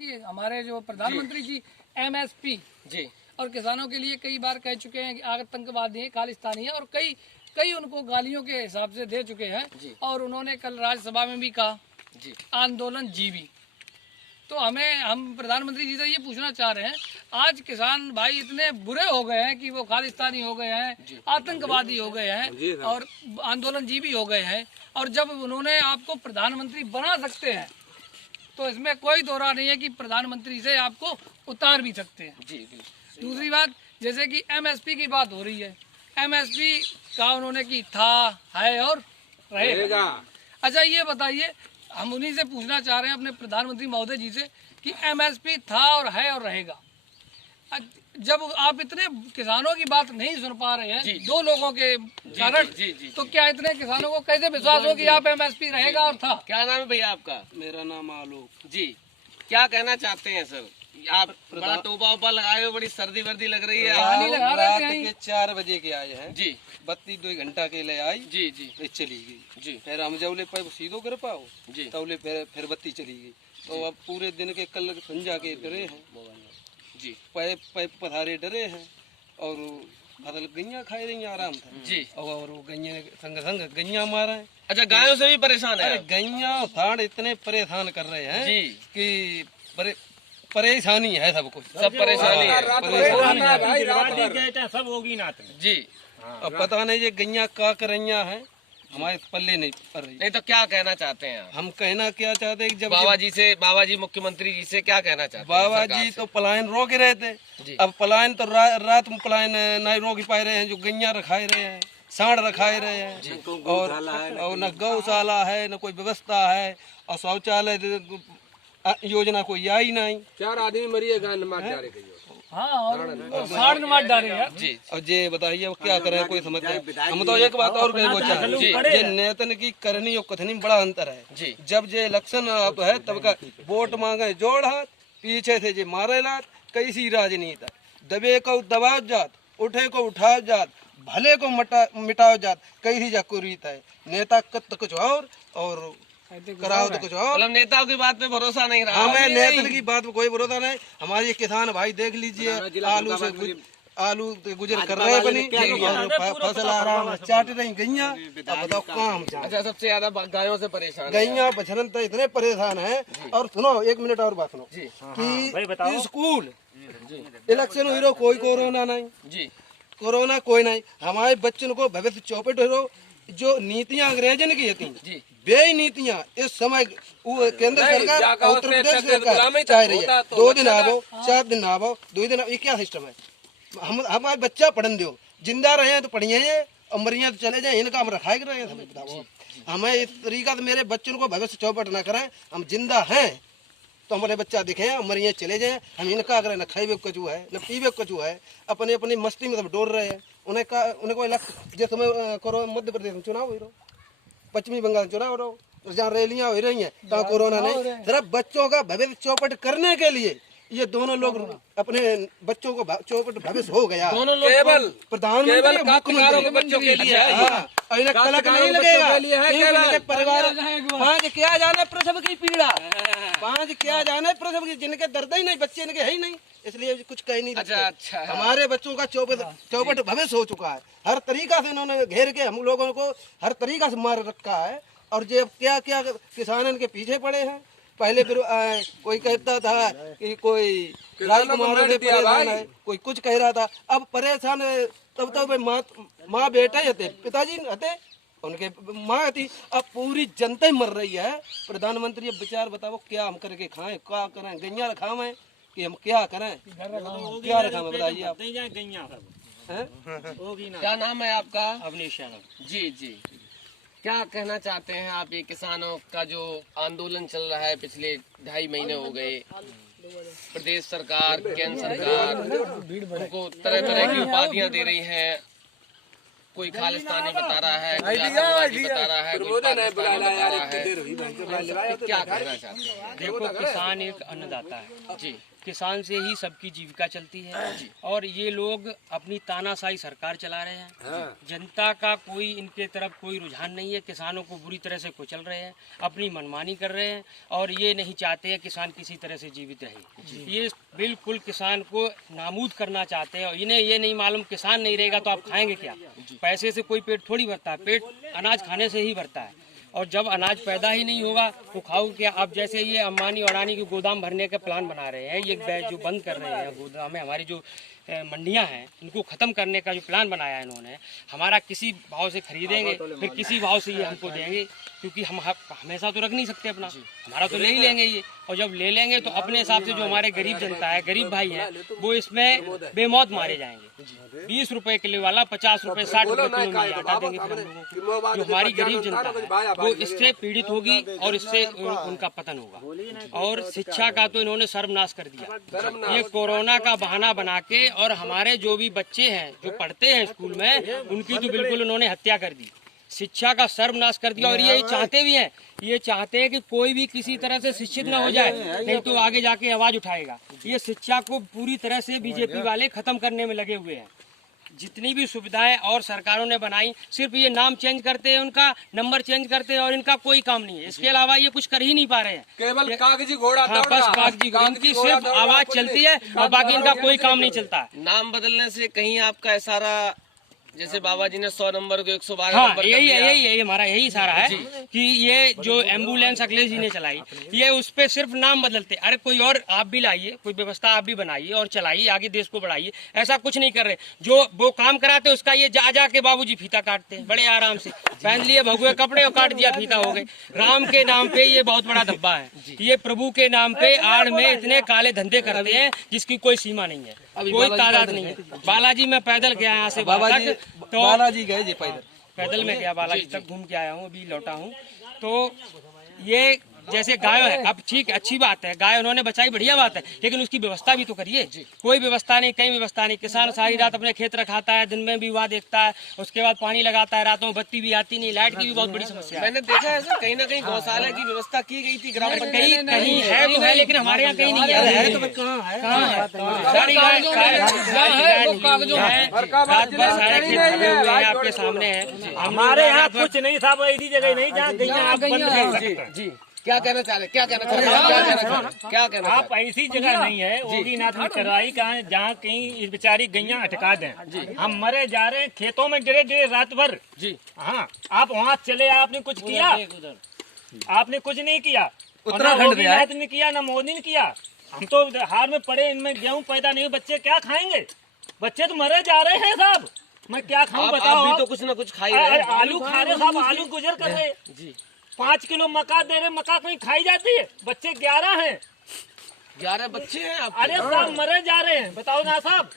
कि हमारे जो प्रधानमंत्री जी एमएसपी जी और किसानों के लिए कई बार कह चुके हैं कि आतंकवादी है, खालिस्तानी है और कई उनको गालियों के हिसाब से दे चुके हैं। और उन्होंने कल राज्यसभा में भी कहा जी आंदोलन जीवी। तो हम प्रधानमंत्री जी से ये पूछना चाह रहे हैं, आज किसान भाई इतने बुरे हो गए हैं कि वो खालिस्तानी हो गए हैं, आतंकवादी हो गए हैं और आंदोलन जीवी हो गए हैं, और जब उन्होंने आपको प्रधानमंत्री बना सकते हैं तो इसमें कोई दोहरा नहीं है कि प्रधानमंत्री से आपको उतार भी सकते हैं। जी दूसरी बात, जैसे कि एमएसपी की बात हो रही है, एमएसपी का उन्होंने की था, है और रहेगा। अच्छा ये बताइए, हम उन्हीं से पूछना चाह रहे हैं अपने प्रधानमंत्री महोदय जी से कि एमएसपी था और है और रहेगा। जब आप इतने किसानों की बात नहीं सुन पा रहे हैं दो लोगों के कारण, तो क्या इतने किसानों को कैसे विश्वास हो कि आप एमएसपी रहेगा और था? क्या नाम है भैया आपका? मेरा नाम आलोक जी। क्या कहना चाहते हैं सर? आप बड़ा टोपा वोपा लगाए हो, बड़ी सर्दी वर्दी लग रही है। रात के 4 बजे के आए हैं जी। बत्ती 2 घंटा के लिए आई जी जी फिर चली गई जी। फिर हम जब ले सीधो कर पाओ जी तब फिर बत्ती चली गई। तो अब पूरे दिन के कल संजा के डरे हैं जी, पैप पधारे डरे हैं और फसल गैया खाई रही आराम था जी। और वो गैया संग संग गैया मारा है। अच्छा, गायों से भी परेशान है? अरे गैया थाड़ इतने परेशान कर रहे हैं जी कि परेशानी है सबको, सब परेशानी है। सब होगी ना जी। अब पता नहीं ये गैया का करैया है, हमारे पल्ले नहीं पड़ रही। नहीं तो क्या कहना चाहते हैं आप? हम कहना क्या चाहते हैं कि जब बाबा जी मुख्यमंत्री जी से क्या कहना चाहते हैं? बाबा जी तो पलायन रोक रहे थे, अब पलायन तो रात में पलायन नहीं रोक पा रहे हैं। जो गैया रखाए रहे हैं, सांड रखाए रहे हैं और न गौशाला है न कोई व्यवस्था है और शौचालय योजना कोई आई नहीं। 4 आदमी मरिए गाय मार जा रहे। हाँ, और साड़ मार डाले यार जी। और ये बताइए अब क्या करें, कोई समझ नहीं। हम तो एक बात और कहे ये नेतन की करनी और कथनी में बड़ा अंतर है जी। जब ये इलेक्शन आप है तब का वोट मांगे जोड़ हाथ, पीछे से जे मारे लात, कैसी राजनीति दबे को दबाव जात, उठे को उठाओ जात, भले को मिटाओ जात, कैसी जाकुरीत है। नेता कत कुछ और कराओ तो कुछ और। मतलब नेताओं की बात पे भरोसा नहीं रहा। हमें नेता की बात पे कोई भरोसा नहीं। हमारे किसान भाई देख लीजिए, आलू से गुजर कर रहे बनी और फसल आराम चाट रही गैया। अब बताओ काम। अच्छा, सबसे ज्यादा गायों से परेशान गैया बछरन तो इतने परेशान है। और सुनो 1 मिनट और बात सुनो कि स्कूल इलेक्शन हुई कोई कोरोना नहीं जी, कोरोना कोई नहीं। हमारे बच्चों को भविष्य चौपट हो जो नीतियां अंग्रेजन की थी वे नीतियां इस समय केंद्र सरकार उत्तर प्रदेश सरकार चाह रही है। 2 दिन आवो, 4 दिन आवो, 2 दिन ये क्या सिस्टम है? हम हमारे बच्चा पढ़न दो, जिंदा रहे हैं तो पढ़िए और मरिए तो चले जाए, इनका हम रखाए रहे हैं। बताओ हमें इस तरीका से मेरे बच्चों को भविष्य चौपट न करें। हम जिंदा हैं तो हमारे बच्चा दिखे मरिए चले जाए, हम इनका अगर न खाइबे कचू है न पीबे कचू है, अपनी अपनी मस्ती में सब डोल रहे हैं। उनको जैसे करो मध्य प्रदेश में चुनाव हो रहा, पश्चिमी बंगाल में चुनाव हो रहा, जहाँ रैलियां हो रही हैं तो कोरोना नहीं। सिर्फ बच्चों का भविष्य चौपट करने के लिए ये दोनों लोग अपने बच्चों को चौपट भविष्य हो गया। दोनों लोग केवल प्रधानमंत्री काश्तकारों के बच्चों के लिए है। कलक नहीं लगेगा परिवार 5 क्या जाने प्रसव की पीड़ा, 5 क्या जाने प्रसव की, जिनके दर्द ही नहीं, बच्चे इनके है ही नहीं, इसलिए कुछ कह नहीं सकते। अच्छा, हमारे बच्चों का चौपट भविष्य हो चुका है। हर तरीका से इन्होंने घेर के हम लोगों को हर तरीका से मार रखा है। और जो क्या क्या किसान इनके पीछे पड़े हैं। पहले फिर कोई कहता था कि कोई राजकुमार से परेशान है, कोई कुछ कह रहा था। अब परेशान तब तक माँ बेटा ही थे, पिताजी थे, उनके माँ थी। अब पूरी जनता ही मर रही है। प्रधानमंत्री अब विचार बताओ क्या हम करके खाएं, क्या करें? गैया रखावें कि हम क्या करें, क्या रखावें बताइए आप। क्या नाम है आपका? अवनीश जी जी। क्या कहना चाहते हैं आप? ये किसानों का जो आंदोलन चल रहा है पिछले 2.5 महीने हो गए, प्रदेश सरकार, केंद्र सरकार उनको तरह तरह की उपाधियां दे रही है। कोई खालिस्तानी बता रहा है, कोई आतंकवादी बता रहा है, कोई पाकिस्तानी बता रहा है। क्या कहना चाहते हैं? देखो, किसान एक अन्नदाता है जी। किसान से ही सबकी जीविका चलती है और ये लोग अपनी तानाशाही सरकार चला रहे हैं। जनता का कोई इनके तरफ कोई रुझान नहीं है। किसानों को बुरी तरह से कुचल रहे हैं, अपनी मनमानी कर रहे हैं और ये नहीं चाहते हैं किसान किसी तरह से जीवित रहे। ये बिल्कुल किसान को नाबूद करना चाहते हैं और इन्हें ये नहीं मालूम किसान नहीं रहेगा तो आप खाएंगे क्या। पैसे से कोई पेट थोड़ी भरता है, पेट अनाज खाने से ही भरता है और जब अनाज पैदा ही नहीं होगा तो खाओ क्या। अब जैसे ये अंबानी और अडानी के गोदाम भरने का प्लान बना रहे हैं, ये जो बंद कर रहे हैं गोदाम में, हमारी जो मंडियां हैं इनको ख़त्म करने का जो प्लान बनाया है इन्होंने, हमारा किसी भाव से खरीदेंगे फिर किसी भाव से ये हमको देंगे, क्योंकि हम हमेशा तो रख नहीं सकते अपना, हमारा तो ले ही लेंगे ये। और जब ले लेंगे तो अपने हिसाब से जो हमारे गरीब जनता है, गरीब भाई है, वो इसमें बेमौत मारे जाएंगे। 20 रुपए किलो वाला 50 रुपए 60 रुपए किलो में हटा देंगे फिर हम लोगों को। जो हमारी गरीब जनता है वो इससे पीड़ित होगी और इससे उनका पतन होगा। और शिक्षा का तो इन्होंने सर्वनाश कर दिया। ये कोरोना का बहाना बना के और हमारे जो भी बच्चे हैं जो पढ़ते हैं स्कूल में, उनकी तो बिल्कुल उन्होंने हत्या कर दी, शिक्षा का सर्वनाश कर दिया। और ये चाहते भी हैं, ये चाहते हैं कि कोई भी किसी तरह से शिक्षित न हो जाए, नहीं तो आगे जाके आवाज उठाएगा। ये शिक्षा को पूरी तरह से बीजेपी वाले खत्म करने में लगे हुए हैं। जितनी भी सुविधाएं और सरकारों ने बनाई, सिर्फ ये नाम चेंज करते हैं, उनका नंबर चेंज करते हैं और इनका कोई काम नहीं है। इसके अलावा ये कुछ कर ही नहीं पा रहे हैं, केवल कागजी घोड़ा। हाँ, बस कागजी घोड़ा, इनकी सिर्फ आवाज चलती है और बाकी इनका कोई काम नहीं चलता। नाम बदलने से कहीं आपका इशारा, जैसे बाबा जी ने 100 नंबर को 112 हाँ, नंबर यही हमारा यही इशारा है कि ये जो एम्बुलेंस अखिलेश जी ने चलाई, ये उस पे सिर्फ नाम बदलते। अरे कोई और आप भी लाइए, कोई व्यवस्था आप भी बनाइए और चलाइए, आगे देश को बढ़ाइए। ऐसा कुछ नहीं कर रहे। जो वो काम कराते उसका ये जा के बाबूजी फीता काटते हैं बड़े आराम से, पहन लिए भगवे कपड़े और काट दिया, फीता हो गए। राम के नाम पे ये बहुत बड़ा धब्बा है। ये प्रभु के नाम पे आड़ में इतने काले धंधे करते हैं जिसकी कोई सीमा नहीं है, कोई तादाद नहीं है। बालाजी में पैदल गया यहाँ से तक, तो बालाजी गए जी पैदल में गया, बालाजी तक घूम के आया हूँ, अभी लौटा हूँ। तो ये जैसे गाय है, अब ठीक अच्छी बात है, गाय उन्होंने बचाई, बढ़िया बात है, लेकिन उसकी व्यवस्था भी तो करिए। कोई व्यवस्था नहीं, कहीं व्यवस्था नहीं। किसान सारी रात अपने खेत रखाता है, दिन में भी वहाँ देखता है, उसके बाद पानी लगाता है, रातों में बत्ती भी आती नहीं, लाइट की भी बहुत बड़ी समस्या है। मैंने देखा है कहीं ना कहीं गौशाला की व्यवस्था की गई थी ग्राम पंचायत में। कहीं है तो है, लेकिन हमारे यहाँ कहीं नहीं है। कहाँ है? सारी कागजों में रात भर सारे खेत भरे हुए हैं, आपके सामने है। हमारे यहाँ कुछ नहीं था, वो ऐसी जगह नहीं जहाँ गैया आप बंद रह जी क्या कहना चाह रहे, क्या कहना आप ऐसी जगह नहीं है योगीनाथ में करवाई कहाँ जहाँ कहीं इस बेचारी गैया अटका दें। हम मरे जा रहे हैं खेतों में डरे रात भर जी। हाँ, आप वहाँ चले, आपने कुछ किया? आपने कुछ नहीं किया, उत्तराखंड ने किया, न मोदी ने किया। हम तो हार में पड़े, इनमें गेहूँ पैदा नहीं, बच्चे क्या खाएंगे? बच्चे तो मरे जा रहे हैं साहब, मैं क्या खाऊं बताओ? आप भी तो कुछ न कुछ खाई रहे। आलू खा रहे साहब, आलू गुजर कर रहे जी। 5 किलो मक्का दे रहे, मक्का कहीं खाई जाती है? बच्चे 11 हैं, 11 बच्चे हैं आप। अरे साहब मरे जा रहे हैं, बताओ ना साहब।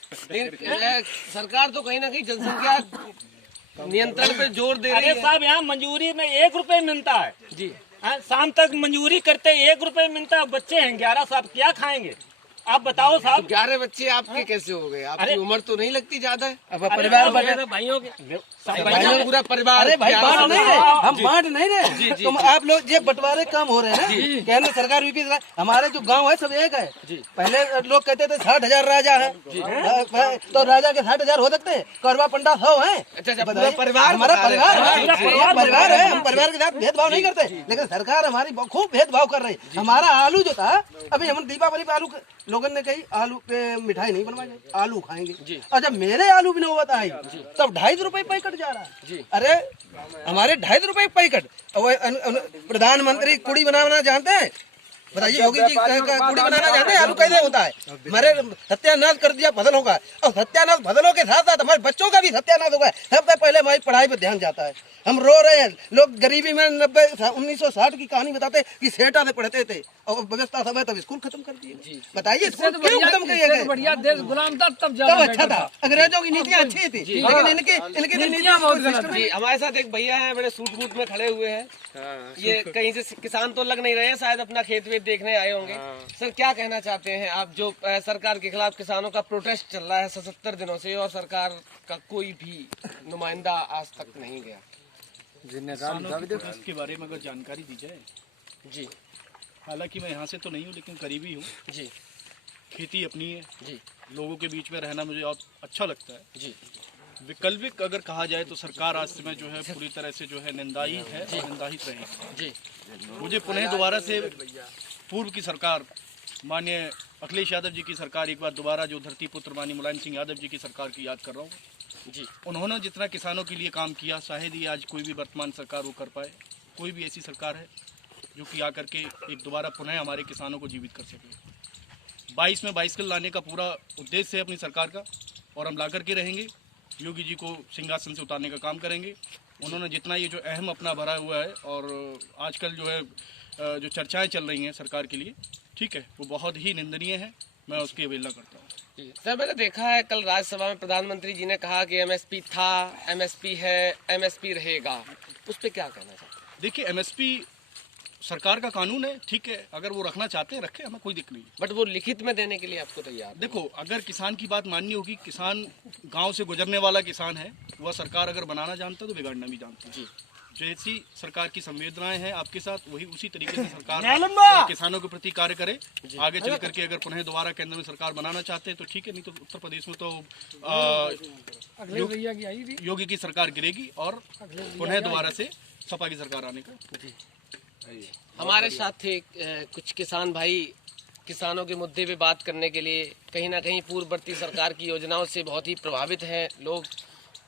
सरकार तो कहीं ना कहीं जनसंख्या नियंत्रण पे जोर दे रही है। अरे साहब यहाँ मंजूरी में 1 रुपए मिलता है जी। शाम तक मंजूरी करते 1 रुपए मिलता है, बच्चे हैं 11 साहब, क्या खाएंगे आप बताओ साहब? 11 बच्चे आपके कैसे हो गए? आपकी उम्र तो नहीं लगती ज्यादा है। अब परिवार भाइयों के पूरा परिवार। अरे भाई बांट नहीं रहे, हम बांट नहीं रहे। तुम आप लोग ये बंटवारे काम हो रहे हैं, केंद्र सरकार भी हमारे जो गांव है सब एक है। पहले लोग कहते थे 60,000 राजा है, तो राजा के 60,000 हो सकते हैं, करवा पंडा 100 है। पूरा परिवार, हमारा परिवार है, हम परिवार के साथ भेदभाव नहीं करते, लेकिन सरकार हमारी खूब भेदभाव कर रही है। हमारा आलू जो था, अभी हम दीपावली पे आलू लोगों ने कही आलू पे मिठाई नहीं बनवाएंगे, आलू खाएंगे। और जब मेरे आलू भी नौबत आई तब 250 रुपए पैकेट जा रहा है। अरे हमारे 250 रुपए पैकेट। प्रधानमंत्री कुड़ी बनाना जानते हैं? बताइए, योगी जी कुड़ी बनाना जानते हैं? आलू कैसे होता है? हमारे सत्यानाश कर दिया फसलों का, और सत्यानाश फसलों के साथ साथ हमारे बच्चों का भी सत्यानाश होगा। सबसे पहले हमारी पढ़ाई पर ध्यान जाता है। हम रो रहे हैं, लोग गरीबी में 1960 की कहानी बताते कि सेठा से पढ़ते थे और व्यवस्था सब है, तब स्कूल खत्म कर दिए। बताइए स्कूल क्यों खत्म किए गए? बढ़िया देश गुलाम था तब अच्छा था, अंग्रेजों की नीतियाँ अच्छी थी, लेकिन इनकी नीतियाँ बहुत गलत जी। हमारे साथ एक भैया हैं, बड़े सूट बूट में खड़े हुए हैं। ये कहीं से किसान तो लग नहीं रहे हैं, शायद अपना खेत वेत देखने आए होंगे। सर क्या कहना चाहते हैं आप? जो सरकार के खिलाफ किसानों का प्रोटेस्ट चल रहा है 77 दिनों से, और सरकार का कोई भी नुमाइंदा आज तक नहीं गया। इसके बारे में अगर जानकारी दी जाए जी। हालांकि मैं यहाँ से तो नहीं हूँ, लेकिन करीबी हूँ जी। खेती अपनी है जी लोगों के बीच में रहना मुझे बहुत अच्छा लगता है। जी वैकल्पिक अगर कहा जाए तो सरकार आज समय जो है पूरी तरह से जो है निंदाई है और निंदाहित रहेगी। जी मुझे पुनः दोबारा से पूर्व की सरकार माननीय अखिलेश यादव जी की सरकार एक बार दोबारा जो धरती पुत्र माननीय मुलायम सिंह यादव जी की सरकार की याद कर रहा हूँ जी उन्होंने जितना किसानों के लिए काम किया शायद ही आज कोई भी वर्तमान सरकार वो कर पाए। कोई भी ऐसी सरकार है जो कि आकर के एक दोबारा पुनः हमारे किसानों को जीवित कर सके। 22 में बाइसिकल लाने का पूरा उद्देश्य है अपनी सरकार का और हम ला करके रहेंगे। योगी जी को सिंहासन से उतारने का काम करेंगे। उन्होंने जितना ये जो अहम अपना भरा हुआ है और आजकल जो है जो चर्चाएं चल रही हैं सरकार के लिए, ठीक है, वो बहुत ही निंदनीय है। मैं उसकी अवहेलना करता हूँ। सर, मैंने देखा है कल राज्यसभा में प्रधानमंत्री जी ने कहा कि एमएसपी था, एमएसपी है, एमएसपी रहेगा। उस पर क्या कहना चाहते हैं? देखिए, एमएसपी सरकार का कानून है, ठीक है, अगर वो रखना चाहते हैं रखें, हमें कोई दिक्कत नहीं। बट वो लिखित में देने के लिए आपको तैयार? देखो, अगर किसान की बात माननी होगी, किसान गांव से गुजरने वाला किसान है, वह सरकार अगर बनाना जानता है तो बिगाड़ना भी जानता है। जी, जैसी सरकार की संवेदनाएं हैं आपके साथ, वही उसी तरीके से सरकार किसानों के प्रति कार्य करे। आगे चल करके अगर पुनः दोबारा केंद्र में सरकार बनाना चाहते हैं तो ठीक है, नहीं तो उत्तर प्रदेश में तो भैया की आई थी, योगी की सरकार गिरेगी और पुनः दोबारा से सपा की सरकार आने का। हमारे साथ थे कुछ किसान भाई, किसानों के मुद्दे पे बात करने के लिए कहीं ना कहीं पूर्ववर्ती सरकार की योजनाओं से बहुत ही प्रभावित हैं लोग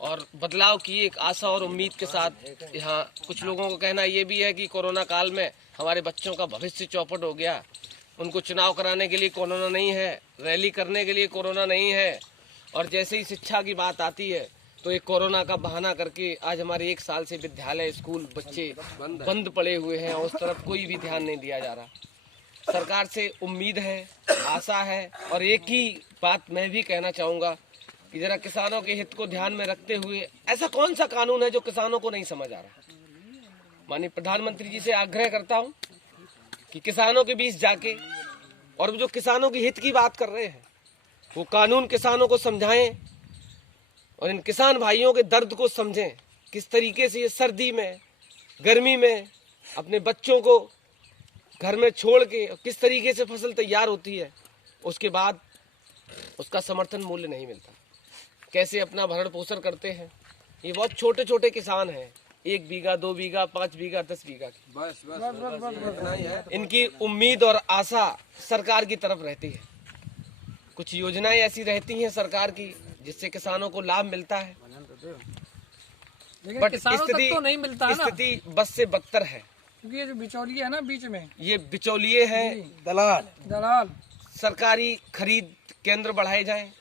और बदलाव की एक आशा और उम्मीद के साथ यहाँ कुछ लोगों का कहना ये भी है कि कोरोना काल में हमारे बच्चों का भविष्य चौपट हो गया। उनको चुनाव कराने के लिए कोरोना नहीं है, रैली करने के लिए कोरोना नहीं है, और जैसे ही शिक्षा की बात आती है तो एक कोरोना का बहाना करके आज हमारे 1 साल से विद्यालय, स्कूल, बच्चे बंद पड़े हुए हैं और उस तरफ कोई भी ध्यान नहीं दिया जा रहा। सरकार से उम्मीद है, आशा है, और एक ही बात मैं भी कहना चाहूँगा कि जरा किसानों के हित को ध्यान में रखते हुए ऐसा कौन सा कानून है जो किसानों को नहीं समझ आ रहा। माननीय प्रधानमंत्री जी से आग्रह करता हूँ कि किसानों के बीच जाके और जो किसानों के हित की बात कर रहे हैं वो कानून किसानों को समझाएं और इन किसान भाइयों के दर्द को समझें। किस तरीके से ये सर्दी में, गर्मी में अपने बच्चों को घर में छोड़ के किस तरीके से फसल तैयार होती है, उसके बाद उसका समर्थन मूल्य नहीं मिलता, कैसे अपना भरण पोषण करते हैं। ये बहुत छोटे छोटे किसान हैं, 1 बीघा, 2 बीघा, 5 बीघा, 10 बीघा की। बस इनकी उम्मीद और आशा सरकार की तरफ रहती है। कुछ योजनाएं ऐसी रहती हैं सरकार की जिससे किसानों को लाभ मिलता है, लेकिन बट किसानों तक तो नहीं मिलता है ना, स्थिति बस से बदतर है। क्योंकि ये जो बिचौलिए है ना बीच में, ये बिचौलिए हैं, दलाल। सरकारी खरीद केंद्र बढ़ाए जाएं।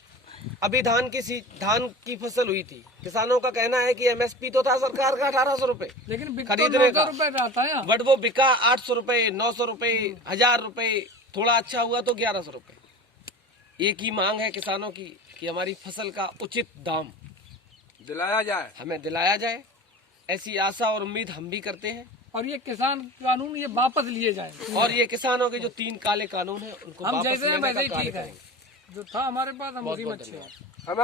अभी धान की फसल हुई थी, किसानों का कहना है कि एमएसपी तो था सरकार का 1800 रुपए, लेकिन खरीदने का रुपए रहता है, बट वो बिका 800 रुपए, 900 रुपए, 1000 रुपए, थोड़ा अच्छा हुआ तो 1100 रुपए। एक ही मांग है किसानों की कि हमारी फसल का उचित दाम दिलाया जाए, हमें दिलाया जाए। ऐसी आशा और उम्मीद हम भी करते हैं और ये किसान कानून ये वापस लिए जाए, और ये किसानों के जो 3 काले कानून हैं उनको हम वापस जैसे हैं लेने का वैसे ही कार्य ठीक है, करेंगे। जो था हमारे पास हम बहुत उसी में बहुत अच्छे हैं। हमें